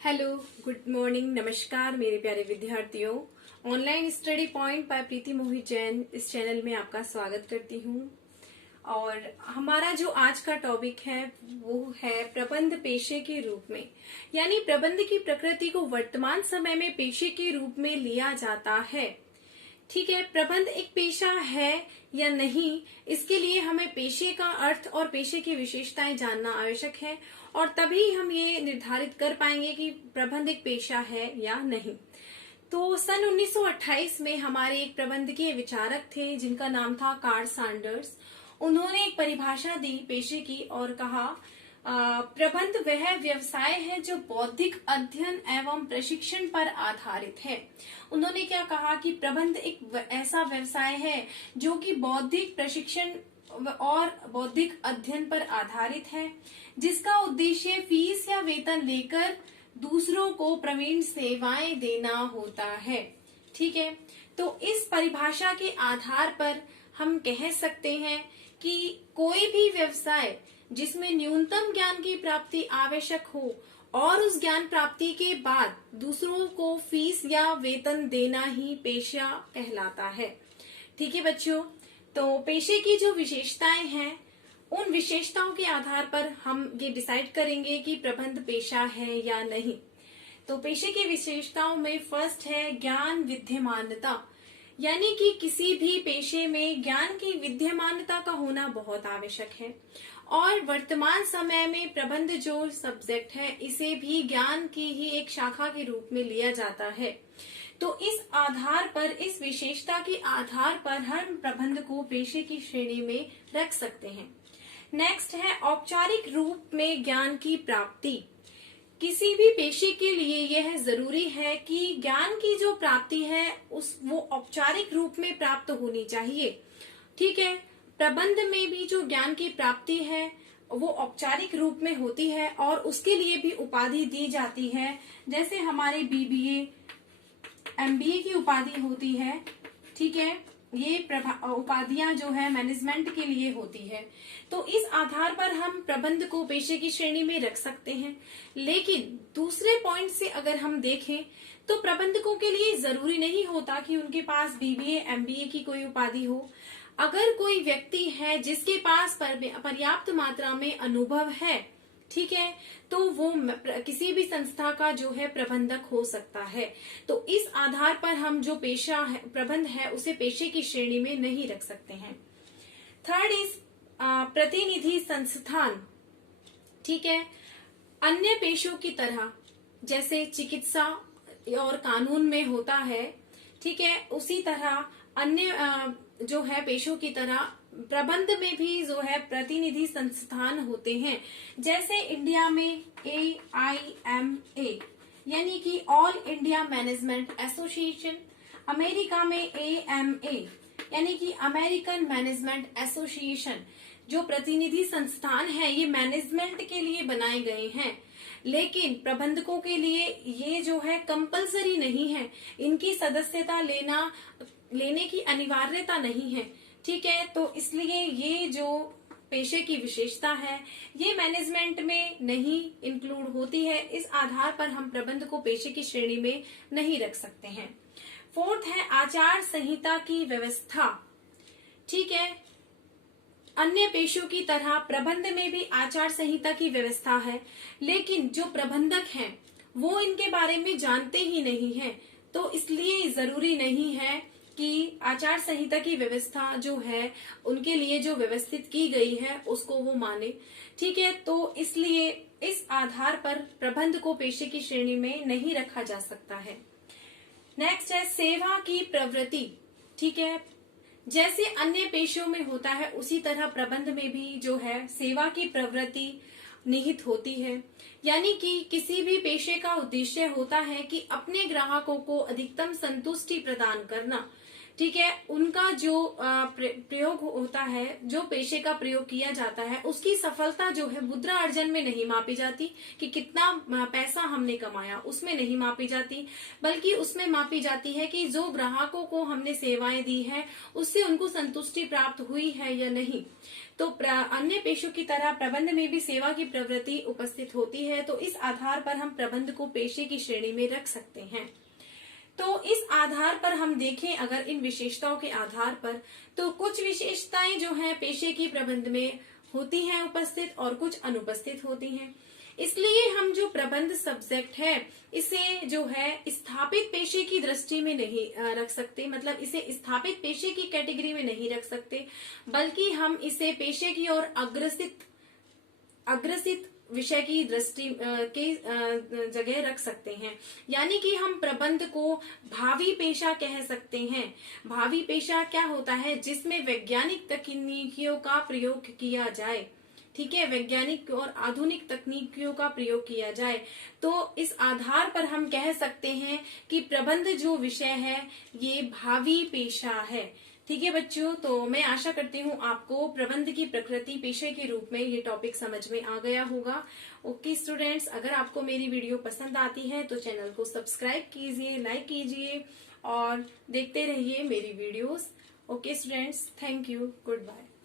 Hello, good morning, नमस्कार मेरे प्यारे विद्यार्थियों। ऑनलाइन स्टडी पॉइंट बाय प्रीति मोहित जैन इस चैनल में आपका स्वागत करती हूँ। और हमारा जो आज का टॉपिक है वो है प्रबंध पेशे के रूप में, यानी प्रबंध की प्रकृति को वर्तमान समय में पेशे के रूप में लिया जाता है। ठीक है, प्रबंध एक पेशा है या नहीं, इसके लिए हमें पेशे का अर्थ और पेशे की विशेषताएं जानना आवश्यक है और तभी हम ये निर्धारित कर पाएंगे कि प्रबंध एक पेशा है या नहीं। तो सन 1928 में हमारे एक प्रबंधकीय विचारक थे जिनका नाम था कार्ल सैंडर्स। उन्होंने एक परिभाषा दी पेशे की और कहा प्रबंध वह व्यवसाय है जो बौद्धिक अध्ययन एवं प्रशिक्षण पर आधारित है। उन्होंने क्या कहा कि प्रबंध एक ऐसा व्यवसाय है जो कि बौद्धिक प्रशिक्षण और बौद्धिक अध्ययन पर आधारित है, जिसका उद्देश्य फीस या वेतन लेकर दूसरों को प्रवीण सेवाएं देना होता है। ठीक है, तो इस परिभाषा के आधार पर हम कह सकते हैं कि कोई भी व्यवसाय जिसमें न्यूनतम ज्ञान की प्राप्ति आवश्यक हो और उस ज्ञान प्राप्ति के बाद दूसरों को फीस या वेतन देना ही पेशा कहलाता है। ठीक है बच्चों, तो पेशे की जो विशेषताएं हैं उन विशेषताओं के आधार पर हम ये डिसाइड करेंगे कि प्रबंध पेशा है या नहीं। तो पेशे की विशेषताओं में फर्स्ट है ज्ञान विद्यमानता, यानी कि किसी भी पेशे में ज्ञान की विद्यमानता का होना बहुत आवश्यक है। और वर्तमान समय में प्रबंध जो सब्जेक्ट है इसे भी ज्ञान की ही एक शाखा के रूप में लिया जाता है। तो इस आधार पर, इस विशेषता के आधार पर हम प्रबंध को पेशे की श्रेणी में रख सकते हैं। नेक्स्ट है औपचारिक रूप में ज्ञान की प्राप्ति। किसी भी पेशे के लिए यह जरूरी है कि ज्ञान की जो प्राप्ति है वो औपचारिक रूप में प्राप्त होनी चाहिए। ठीक है, प्रबंध में भी जो ज्ञान की प्राप्ति है वो औपचारिक रूप में होती है और उसके लिए भी उपाधि दी जाती है, जैसे हमारे बीबीए, एमबीए की उपाधि होती है। ठीक है, ये उपाधियां जो है मैनेजमेंट के लिए होती है। तो इस आधार पर हम प्रबंध को पेशे की श्रेणी में रख सकते हैं। लेकिन दूसरे पॉइंट से अगर हम देखें तो प्रबंधकों के लिए जरूरी नहीं होता कि उनके पास बीबीए, एमबीए की कोई उपाधि हो। अगर कोई व्यक्ति है जिसके पास पर्याप्त मात्रा में अनुभव है, ठीक है, तो वो किसी भी संस्था का जो है प्रबंधक हो सकता है। तो इस आधार पर हम जो पेशा है, प्रबंध है, उसे पेशे की श्रेणी में नहीं रख सकते हैं। थर्ड इज प्रतिनिधि संस्थान। ठीक है, अन्य पेशों की तरह जैसे चिकित्सा और कानून में होता है, ठीक है, उसी तरह अन्य जो है पेशों की तरह प्रबंध में भी जो है प्रतिनिधि संस्थान होते हैं। जैसे इंडिया में AIMA यानी कि all India management association, America में AMA यानी कि अमेरिकन मैनेजमेंट एसोसिएशन, जो प्रतिनिधि संस्थान है ये मैनेजमेंट के लिए बनाए गए हैं। लेकिन प्रबंधकों के लिए ये जो है कंपलसरी नहीं है, इनकी सदस्यता लेने की अनिवार्यता नहीं है। ठीक है, तो इसलिए ये जो पेशे की विशेषता है ये मैनेजमेंट में नहीं इंक्लूड होती है। इस आधार पर हम प्रबंध को पेशे की श्रेणी में नहीं रख सकते हैं। फोर्थ है आचार संहिता की व्यवस्था। ठीक है, अन्य पेशों की तरह प्रबंध में भी आचार संहिता की व्यवस्था है, लेकिन जो प्रबंधक हैं वो इनके बारे में जानते ही नहीं है। तो इसलिए जरूरी नहीं है कि आचार संहिता की व्यवस्था जो है उनके लिए जो व्यवस्थित की गई है उसको वो माने। ठीक है, तो इसलिए इस आधार पर प्रबंध को पेशे की श्रेणी में नहीं रखा जा सकता है। नेक्स्ट है सेवा की प्रवृत्ति। ठीक है, जैसे अन्य पेशों में होता है उसी तरह प्रबंध में भी जो है सेवा की प्रवृत्ति निहित होती है। यानी कि किसी भी पेशे का उद्देश्य होता है कि अपने ग्राहकों को अधिकतम संतुष्टि प्रदान करना। ठीक है, उनका जो प्रयोग होता है, जो पेशे का प्रयोग किया जाता है, उसकी सफलता जो है मुद्रा अर्जन में नहीं मापी जाती कि कितना पैसा हमने कमाया, उसमें नहीं मापी जाती, बल्कि उसमें मापी जाती है कि जो ग्राहकों को हमने सेवाएं दी है उससे उनको संतुष्टि प्राप्त हुई है या नहीं। तो अन्य पेशों की तरह प्रबंध में भी सेवा की प्रवृत्ति उपस्थित होती है, तो इस आधार पर हम प्रबंध को पेशे की श्रेणी में रख सकते हैं। तो इस आधार पर हम देखें अगर इन विशेषताओं के आधार पर, तो कुछ विशेषताएं जो हैं पेशे की प्रबंध में होती हैं उपस्थित और कुछ अनुपस्थित होती हैं। इसलिए हम जो प्रबंध सब्जेक्ट है इसे जो है स्थापित पेशे की दृष्टि में नहीं रख सकते, मतलब इसे स्थापित पेशे की कैटेगरी में नहीं रख सकते, बल्कि हम इसे पेशे की ओर अग्रसित विषय की दृष्टि के जगह रख सकते हैं। यानी कि हम प्रबंध को भावी पेशा कह सकते हैं। भावी पेशा क्या होता है? जिसमें वैज्ञानिक तकनीकियों का प्रयोग किया जाए, ठीक है, वैज्ञानिक और आधुनिक तकनीकियों का प्रयोग किया जाए। तो इस आधार पर हम कह सकते हैं कि प्रबंध जो विषय है ये भावी पेशा है। ठीक है बच्चों, तो मैं आशा करती हूँ आपको प्रबंध की प्रकृति पेशे के रूप में ये टॉपिक समझ में आ गया होगा। ओके स्टूडेंट्स, अगर आपको मेरी वीडियो पसंद आती है तो चैनल को सब्सक्राइब कीजिए, लाइक कीजिए और देखते रहिए मेरी videos. Okay students, thank you, good bye.